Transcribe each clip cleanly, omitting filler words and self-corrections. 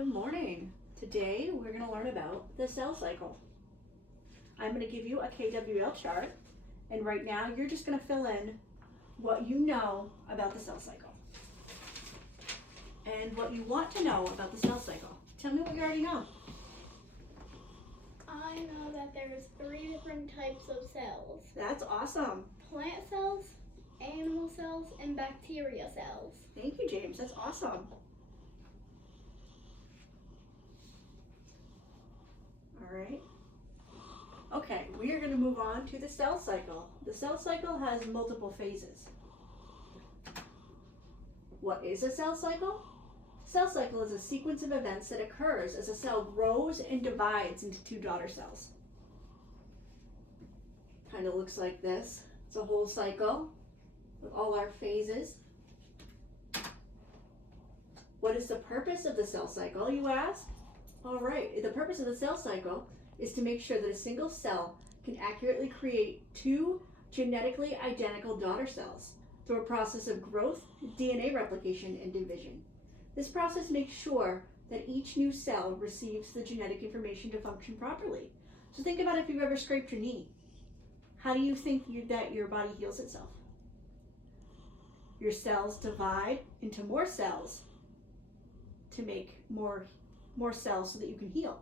Good morning. Today we're going to learn about the cell cycle. I'm going to give you a KWL chart, and right now you're just going to fill in what you know about the cell cycle and what you want to know about the cell cycle. Tell me what you already know. I know that there's 3 different types of cells. That's awesome. Plant cells, animal cells, and bacteria cells. Thank you, James. That's awesome. All right. Okay, we are going to move on to the cell cycle. The cell cycle has multiple phases. What is a cell cycle? Cell cycle is a sequence of events that occurs as a cell grows and divides into 2 daughter cells. Kind of looks like this. It's a whole cycle with all our phases. What is the purpose of the cell cycle, you ask? All right, the purpose of the cell cycle is to make sure that a single cell can accurately create 2 genetically identical daughter cells through a process of growth, DNA replication, and division. This process makes sure that each new cell receives the genetic information to function properly. So think about if you've ever scraped your knee. How do you think that your body heals itself? Your cells divide into more cells to make more cells so that you can heal.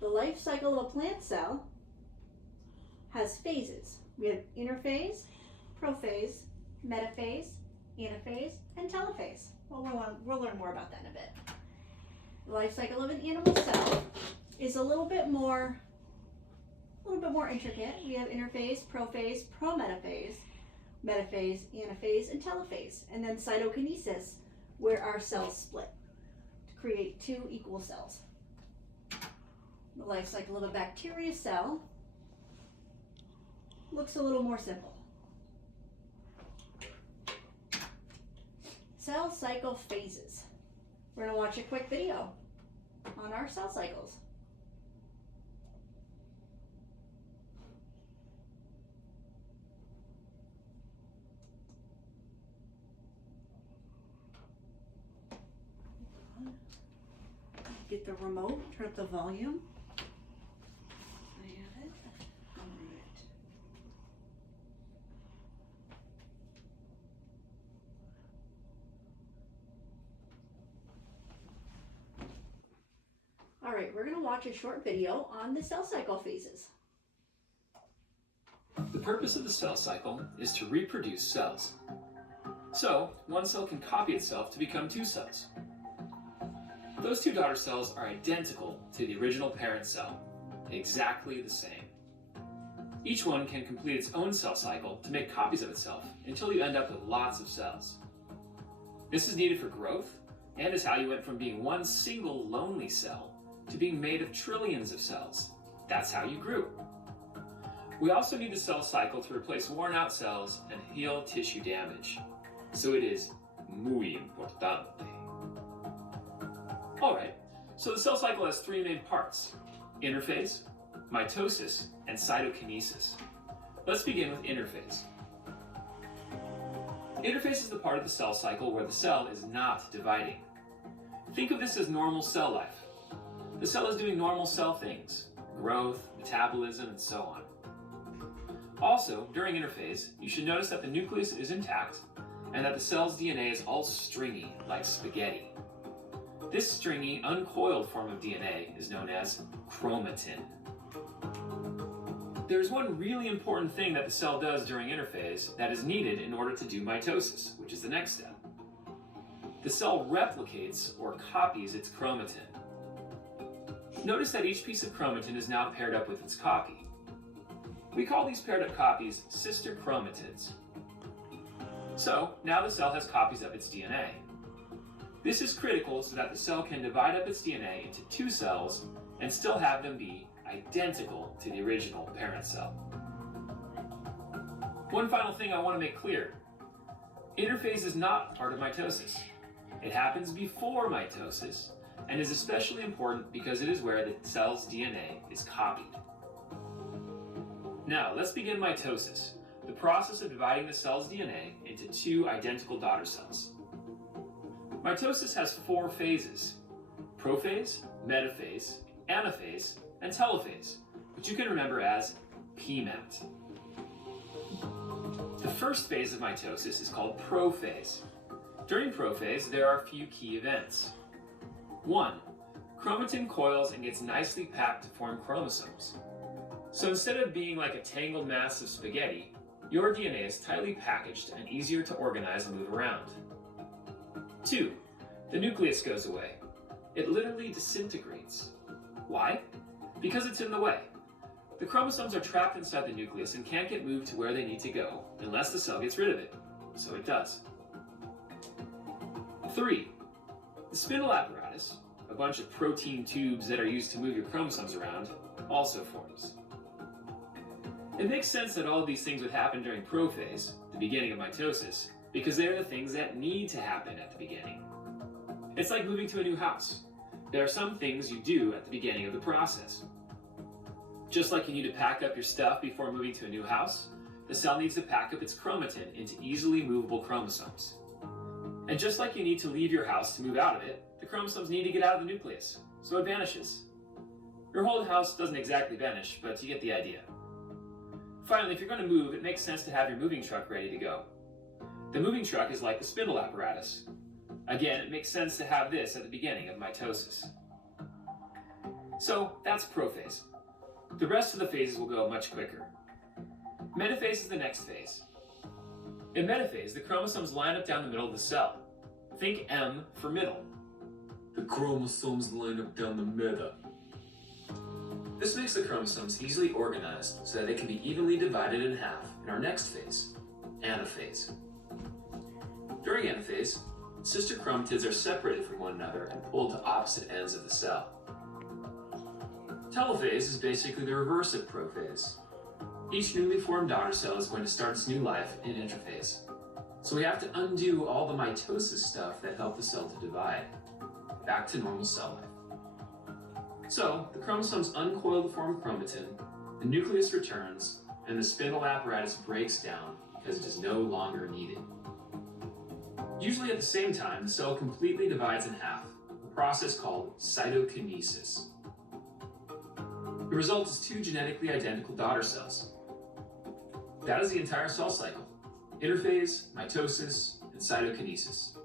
The life cycle of a plant cell has phases. We have interphase, prophase, metaphase, anaphase, and telophase. Well, we'll learn more about that in a bit. The life cycle of an animal cell is a little bit more intricate. We have interphase, prophase, prometaphase, metaphase, anaphase, and telophase, and then cytokinesis, where our cells split to create 2 equal cells. The life cycle of a bacteria cell looks a little more simple. Cell cycle phases. We're going to watch a quick video on our cell cycles. Get the remote, turn up the volume. I have it. All right. All right, we're going to watch a short video on the cell cycle phases. The purpose of the cell cycle is to reproduce cells. So, one cell can copy itself to become 2 cells. Those 2 daughter cells are identical to the original parent cell, exactly the same. Each one can complete its own cell cycle to make copies of itself until you end up with lots of cells. This is needed for growth and is how you went from being one single lonely cell to being made of trillions of cells. That's how you grew. We also need the cell cycle to replace worn out cells and heal tissue damage. So it is muy importante. Alright, so the cell cycle has 3 main parts: interphase, mitosis, and cytokinesis. Let's begin with interphase. Interphase is the part of the cell cycle where the cell is not dividing. Think of this as normal cell life. The cell is doing normal cell things: growth, metabolism, and so on. Also, during interphase, you should notice that the nucleus is intact and that the cell's DNA is all stringy, like spaghetti. This stringy, uncoiled form of DNA is known as chromatin. There's one really important thing that the cell does during interphase that is needed in order to do mitosis, which is the next step. The cell replicates or copies its chromatin. Notice that each piece of chromatin is now paired up with its copy. We call these paired up copies sister chromatids. So, now the cell has copies of its DNA. This is critical so that the cell can divide up its DNA into 2 cells and still have them be identical to the original parent cell. One final thing I want to make clear. Interphase is not part of mitosis. It happens before mitosis and is especially important because it is where the cell's DNA is copied. Now, let's begin mitosis, the process of dividing the cell's DNA into 2 identical daughter cells. Mitosis has 4 phases: prophase, metaphase, anaphase, and telophase, which you can remember as PMAT. The first phase of mitosis is called prophase. During prophase, there are a few key events. 1. Chromatin coils and gets nicely packed to form chromosomes. So instead of being like a tangled mass of spaghetti, your DNA is tightly packaged and easier to organize and move around. 2. The nucleus goes away. It literally disintegrates. Why? Because it's in the way. The chromosomes are trapped inside the nucleus and can't get moved to where they need to go unless the cell gets rid of it. So it does. 3. The spindle apparatus, a bunch of protein tubes that are used to move your chromosomes around, also forms. It makes sense that all of these things would happen during prophase, the beginning of mitosis, because they are the things that need to happen at the beginning. It's like moving to a new house. There are some things you do at the beginning of the process. Just like you need to pack up your stuff before moving to a new house, the cell needs to pack up its chromatin into easily movable chromosomes. And just like you need to leave your house to move out of it, the chromosomes need to get out of the nucleus, so it vanishes. Your whole house doesn't exactly vanish, but you get the idea. Finally, if you're going to move, it makes sense to have your moving truck ready to go. The moving truck is like the spindle apparatus. Again, it makes sense to have this at the beginning of mitosis. So that's prophase. The rest of the phases will go much quicker. Metaphase is the next phase. In metaphase, the chromosomes line up down the middle of the cell. Think M for middle. The chromosomes line up down the middle. This makes the chromosomes easily organized so that they can be evenly divided in half in our next phase, anaphase. During anaphase, sister chromatids are separated from one another and pulled to opposite ends of the cell. Telophase is basically the reverse of prophase. Each newly formed daughter cell is going to start its new life in interphase. So we have to undo all the mitosis stuff that helped the cell to divide. Back to normal cell life. So, the chromosomes uncoil to form chromatin, the nucleus returns, and the spindle apparatus breaks down because it is no longer needed. Usually at the same time, the cell completely divides in half, a process called cytokinesis. The result is 2 genetically identical daughter cells. That is the entire cell cycle: interphase, mitosis, and cytokinesis.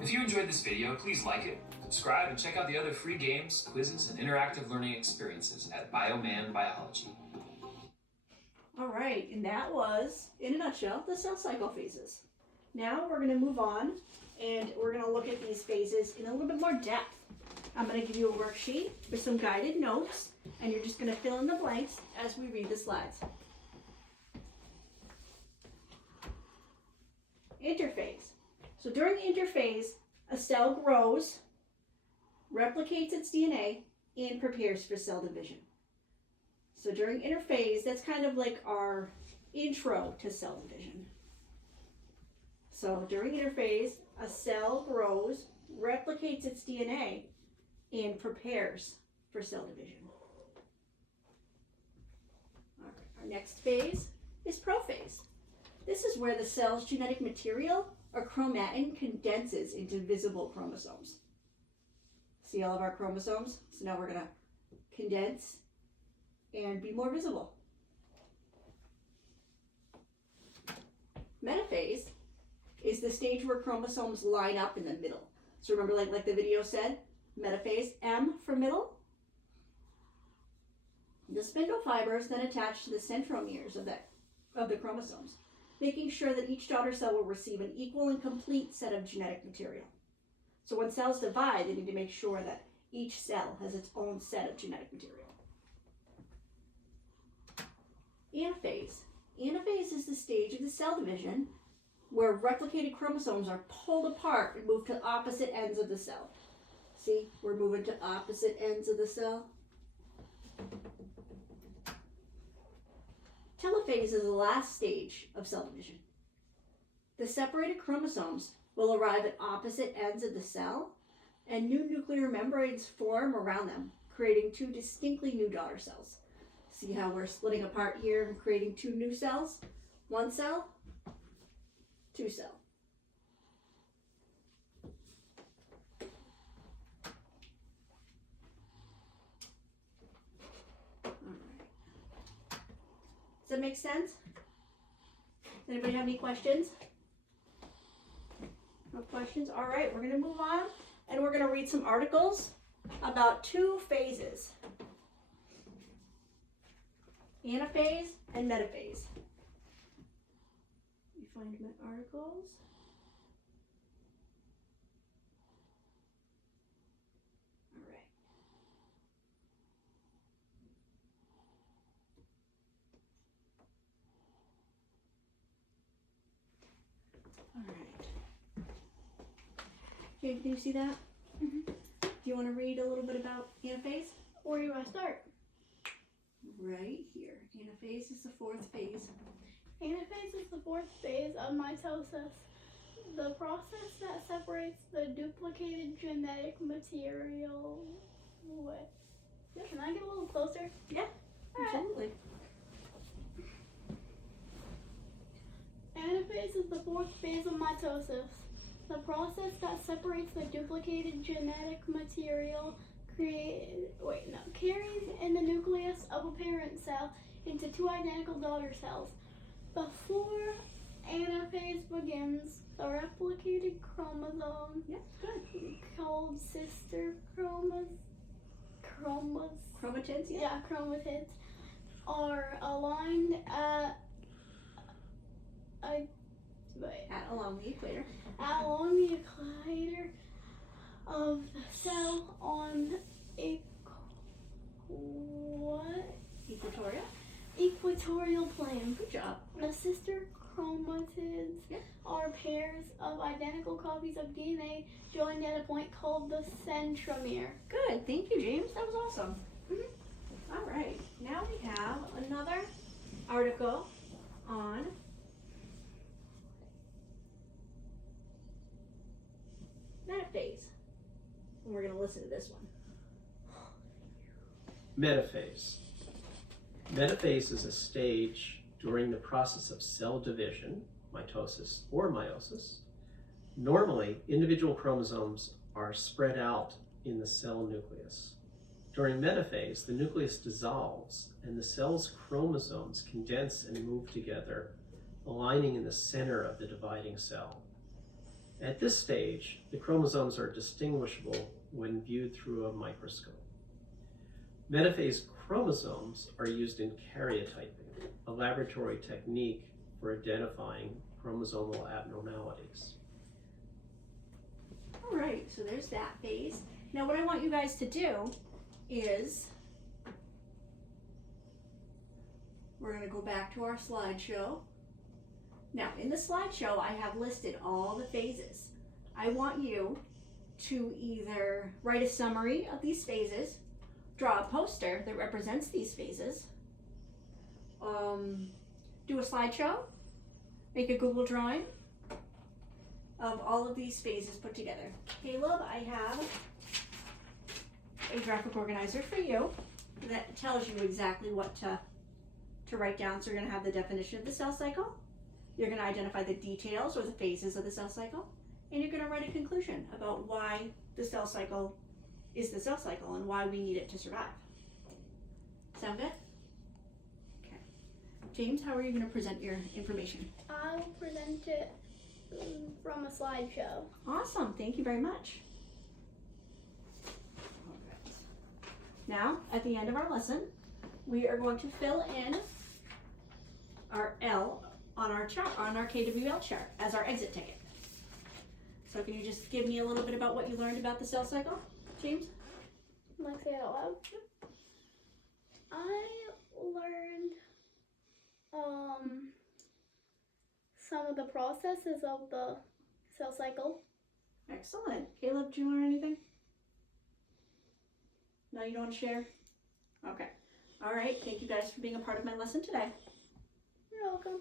If you enjoyed this video, please like it, subscribe, and check out the other free games, quizzes, and interactive learning experiences at Bioman Biology. All right, and that was, in a nutshell, the cell cycle phases. Now we're going to move on, and we're going to look at these phases in a little bit more depth. I'm going to give you a worksheet with some guided notes, and you're just going to fill in the blanks as we read the slides. Interphase. So during interphase, a cell grows, replicates its DNA, and prepares for cell division. So during interphase, that's kind of like our intro to cell division. So during interphase, a cell grows, replicates its DNA, and prepares for cell division. All right, our next phase is prophase. This is where the cell's genetic material, or chromatin, condenses into visible chromosomes. See all of our chromosomes? So now we're going to condense and be more visible. Metaphase is the stage where chromosomes line up in the middle. So remember, like the video said, metaphase, M for middle. The spindle fibers then attach to the centromeres of the chromosomes, making sure that each daughter cell will receive an equal and complete set of genetic material. So when cells divide, they need to make sure that each cell has its own set of genetic material. Anaphase. Anaphase is the stage of the cell division where replicated chromosomes are pulled apart and moved to opposite ends of the cell. See, we're moving to opposite ends of the cell. Telophase is the last stage of cell division. The separated chromosomes will arrive at opposite ends of the cell, and new nuclear membranes form around them, creating 2 distinctly new daughter cells. See how we're splitting apart here and creating 2 new cells? 1 cell, 2 cell. make sense? Anybody have any questions? No questions? All right, we're going to move on and we're going to read some articles about two phases. Anaphase and metaphase. You find my articles. All right. All right. Jade, can you see that? Mhm. Do you want to read a little bit about anaphase? Where do you want to start? Right here. Anaphase is the fourth phase. Anaphase is the fourth phase of mitosis, the process that separates the duplicated genetic material. What? Can I get a little closer? Yeah, Alright. absolutely. Anaphase is the fourth phase of mitosis, the process that separates the duplicated genetic material carried in the nucleus of a parent cell into two identical daughter cells. Before anaphase begins, the replicated chromosome, Yeah, good. called sister Chromatids, yeah. chromatids, are aligned Along the equator. along the equator of the cell on equatorial plane. Good job. The sister chromatids Yeah. are pairs of identical copies of DNA joined at a point called the centromere. Good. Thank you, James. That was awesome. Mhm. All right. Now we have another article on metaphase. And we're going to listen to this one. Metaphase. Metaphase is a stage during the process of cell division, mitosis or meiosis. Normally, individual chromosomes are spread out in the cell nucleus. During metaphase, the nucleus dissolves and the cell's chromosomes condense and move together, aligning in the center of the dividing cell. At this stage, the chromosomes are distinguishable when viewed through a microscope. Metaphase chromosomes are used in karyotyping, a laboratory technique for identifying chromosomal abnormalities. All right. So there's that phase. Now what I want you guys to do is we're going to go back to our slideshow. Now, in the slideshow, I have listed all the phases. I want you to either write a summary of these phases, draw a poster that represents these phases, do a slideshow, make a Google drawing of all of these phases put together. Caleb, I have a graphic organizer for you that tells you exactly what to write down. So you're going to have the definition of the cell cycle. You're going to identify the details or the phases of the cell cycle, and you're going to write a conclusion about why the cell cycle is the cell cycle and why we need it to survive. Sound good? Okay. James, how are you going to present your information? I'll present it from a slideshow. Awesome. Thank you very much. All right. Now, at the end of our lesson, we are going to fill in our L on our chart, on our KWL chart as our exit ticket. So can you just give me a little bit about what you learned about the cell cycle, James? Like say it out loud. I learned some of the processes of the cell cycle. Excellent. Caleb, did you learn anything? No, you don't want to share? Okay. All right. Thank you guys for being a part of my lesson today. You're welcome.